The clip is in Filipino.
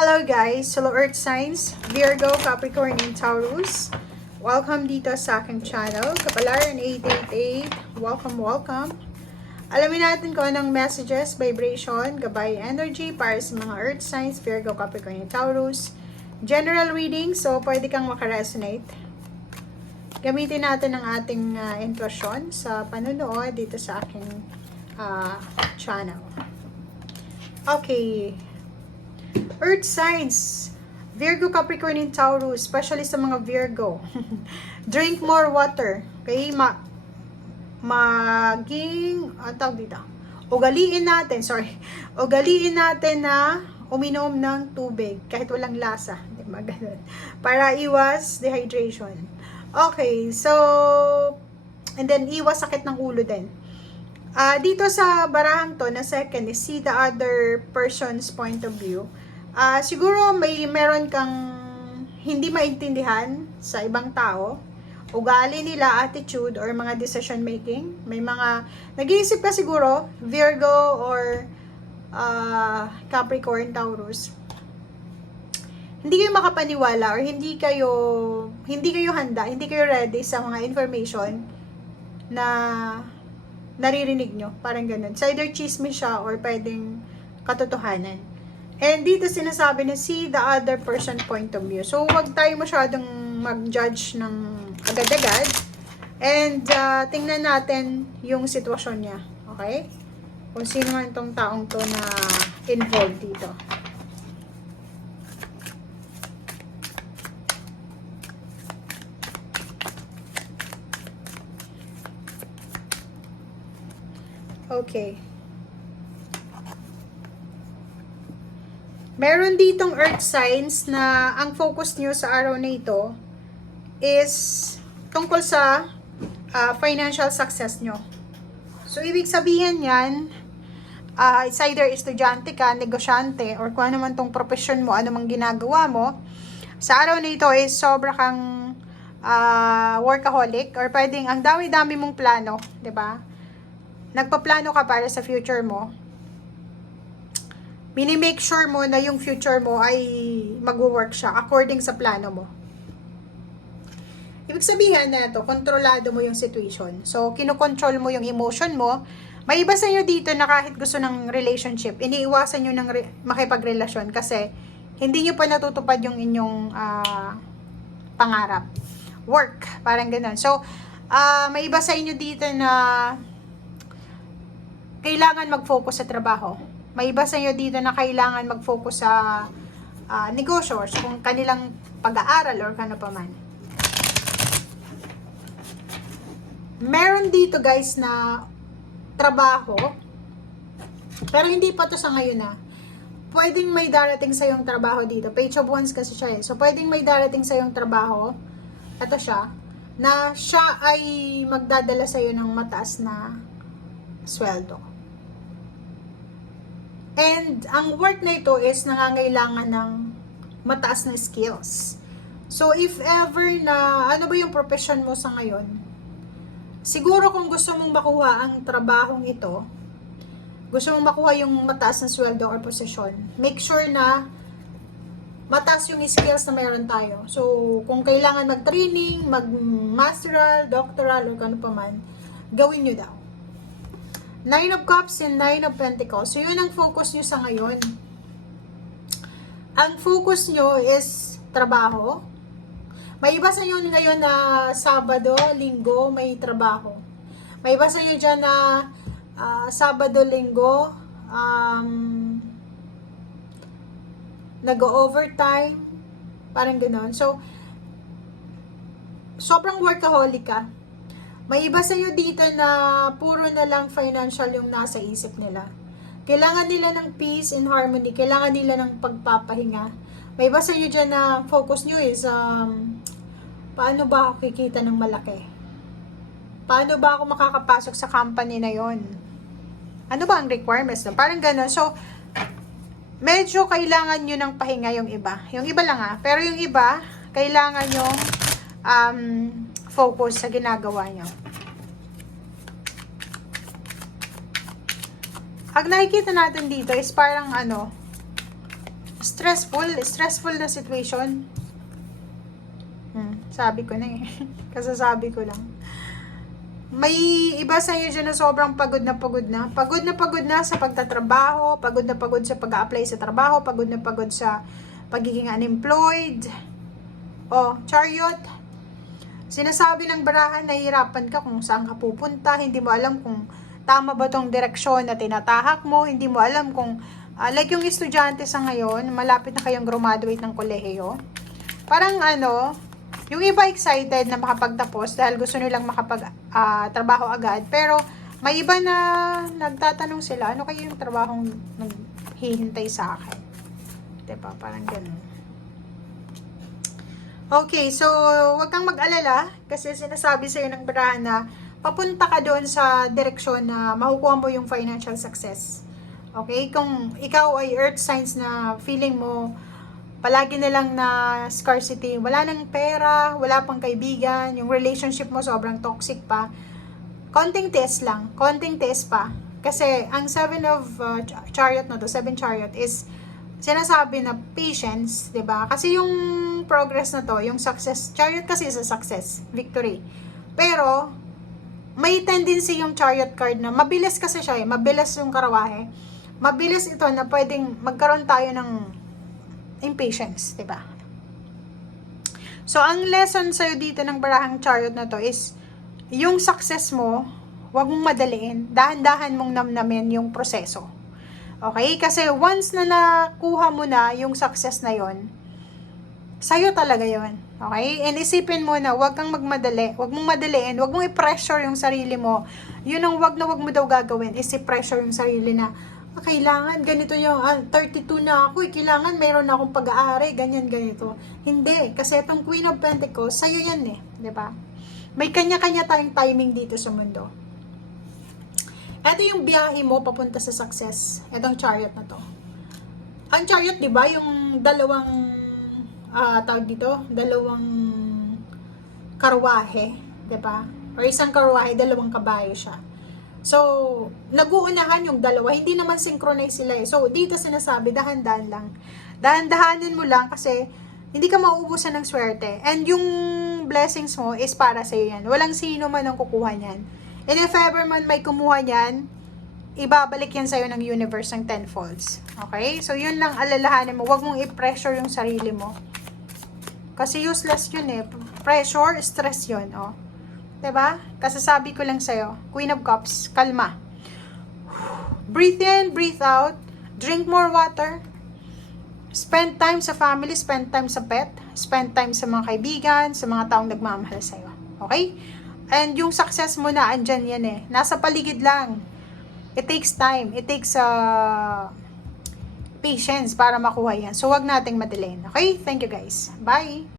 Hello guys, hello Earth Signs, Virgo, Capricorn, and Taurus. Welcome dito sa aking channel, Kapalaran 888. Welcome. Alamin natin kung anong messages, vibration, gabay, energy para sa mga Earth Signs, Virgo, Capricorn, and Taurus. General reading, so pwede kang makaresonate. Gamitin natin ang ating intuition sa panunood dito sa aking channel. Okay. Earth signs, Virgo, Capricorn, and Taurus, especially sa mga Virgo. Drink more water. Okay? Ugaliin natin na uminom ng tubig kahit walang lasa. Diba? Ganun. Para iwas dehydration. Okay, so, and then iwas sakit ng ulo din. Dito sa barahang to na second is see the other person's point of view. Siguro meron kang hindi maintindihan sa ibang tao, ugali nila, attitude, or mga decision making. May mga nag-iisip ka siguro, Virgo or Capricorn, Taurus. Hindi kayo makapaniwala or hindi kayo handa, hindi kayo ready sa mga information na naririnig nyo. Parang ganun. It's either chismis siya or pwedeng katotohanan. And dito sinasabi na see the other person point of view. So, wag tayo masyadong mag-judge ng agad-agad. And tingnan natin yung sitwasyon niya. Okay? Kung sino man tong taong to na involved dito. Okay. Meron ditong earth signs na ang focus nyo sa araw na ito is tungkol sa financial success nyo. So, ibig sabihin yan, it's either estudyante ka, negosyante, or kung ano man tong profession mo, ano man ginagawa mo, sa araw na ito is sobra kang workaholic, or pwedeng ang dami-dami mong plano, 'di ba? Nagpaplano ka para sa future mo. Mini-make sure mo na yung future mo ay mag-work siya according sa plano mo. Ibig sabihin na ito, kontrolado mo yung situation. So, kinokontrol mo yung emotion mo. May iba sa inyo dito na kahit gusto ng relationship, iniiwasan nyo ng makipagrelasyon kasi hindi nyo pa natutupad yung inyong pangarap. Work, parang ganun. So, may iba sa inyo dito na kailangan mag-focus sa trabaho. May iba sa inyo dito na kailangan mag-focus sa negosyo or kung kanilang pag-aaral or kano pa man. Meron dito guys na trabaho, pero hindi pa to sa ngayon na. Pwedeng may darating sa yung trabaho dito. Page of Wands kasi siya eh. So, pwedeng may darating sa yung trabaho, ito siya, na siya ay magdadala sa iyo ng mataas na sweldo. And ang work na ito is nangangailangan ng mataas na skills. So, if ever na, ano ba yung profession mo sa ngayon? Siguro kung gusto mong makuha ang trabahong ito, gusto mong makuha yung mataas na sweldo or posisyon, make sure na mataas yung skills na mayroon tayo. So, kung kailangan mag-training, mag-masteral, doctoral, or kano pa man, gawin nyo daw. Nine of Cups and Nine of Pentacles. So, yun ang focus nyo sa ngayon. Ang focus nyo is trabaho. May iba sa inyo ngayon na Sabado, Linggo, may trabaho. May iba sa inyo dyan na Sabado, Linggo, nag-overtime, parang gano'n. So, sobrang workaholic ka. May iba sa inyo dito na puro na lang financial yung nasa isip nila. Kailangan nila ng peace and harmony. Kailangan nila ng pagpapahinga. May iba sa inyo dyan na focus nyo is, paano ba ako kikita ng malaki? Paano ba ako makakapasok sa company na yon? Ano ba ang requirements na? Parang gano'n. So, medyo kailangan nyo ng pahinga yung iba. Yung iba lang Pero yung iba, kailangan yung focus sa ginagawa nyo. Ang nakikita natin dito is parang Stressful na situation. Sabi ko na eh. Kasasabi ko lang. May iba sa inyo dyan na sobrang pagod na pagod na. Pagod na pagod na sa pagtatrabaho, pagod na pagod sa pag-a-apply sa trabaho, pagod na pagod sa pagiging unemployed. Chariot. Sinasabi ng barahan, nahihirapan ka kung saan ka pupunta, hindi mo alam kung tama ba tong direksyon na tinatahak mo, hindi mo alam kung, like yung estudyante sa ngayon, malapit na kayong graduate ng kolehiyo. Parang yung iba excited na makapagtapos dahil gusto nilang makapag-trabaho agad, pero may iba na nagtatanong sila, ano kayo yung trabahong naghihintay sa akin? Diba? Parang ganun. Okay, so wag kang mag-alala kasi sinasabi sa'yo ng barahan na papunta ka doon sa direksyon na makukuha mo yung financial success. Okay? Kung ikaw ay earth signs na feeling mo palagi na lang na scarcity, wala nang pera, wala pang kaibigan, yung relationship mo sobrang toxic pa, konting tiis lang, konting tiis pa. Kasi ang 7 of chariot na to, 7 chariot is sinasabi na patience, 'di ba? Kasi yung progress na to, yung success, chariot kasi is a success, victory. Pero may tendency yung chariot card na mabilis kasi siya, mabilis yung karawahe. Mabilis ito na pwedeng magkaroon tayo ng impatience, 'di ba? So ang lesson sa'yo dito ng barahang chariot na to is yung success mo, wag mong madaliin, dahan-dahan mong namnamin yung proseso. Okay? Kasi once na nakuha mo na yung success na yon, sa'yo talaga yon. Okay? And isipin mo na wag kang magmadali, wag mong madaliin, wag mong i-pressure yung sarili mo. Yun ang wag mo daw gagawin, is i-pressure yung sarili na, kailangan ganito yung, 32 na ako, kailangan mayroon na akong pag-aari, ganito. Hindi, kasi itong Queen of Pentacles, sa'yo yan eh, di ba? May kanya-kanya tayong timing dito sa mundo. Ito yung biyahe mo papunta sa success. Itong chariot na to. Ang chariot, di ba, yung dalawang dalawang karwahe, di ba? Or isang karwahe, dalawang kabayo siya. So, nag-uunahan yung dalawa, hindi naman synchronize sila eh. So, dito sinasabi, dahan-dahan lang. Dahan-dahanin mo lang kasi hindi ka mauubusan ng swerte. And yung blessings mo is para sa iyo yan. Walang sino man ang kukuha niyan. And if ever man may kumuha niyan, ibabalik yan sa'yo ng universe ng tenfolds. Okay? So, yun lang alalahanin mo. Huwag mong i-pressure yung sarili mo. Kasi useless yun eh. Pressure, stress yun. Diba? Kasasabi ko lang sa'yo. Queen of Cups, kalma. Breathe in, breathe out. Drink more water. Spend time sa family, spend time sa pet. Spend time sa mga kaibigan, sa mga taong nagmamahal sa'yo. Okay? And yung success mo na, andyan yan eh. Nasa paligid lang. It takes time. It takes patience para makuha yan. So, wag nating madaliin. Okay? Thank you guys. Bye!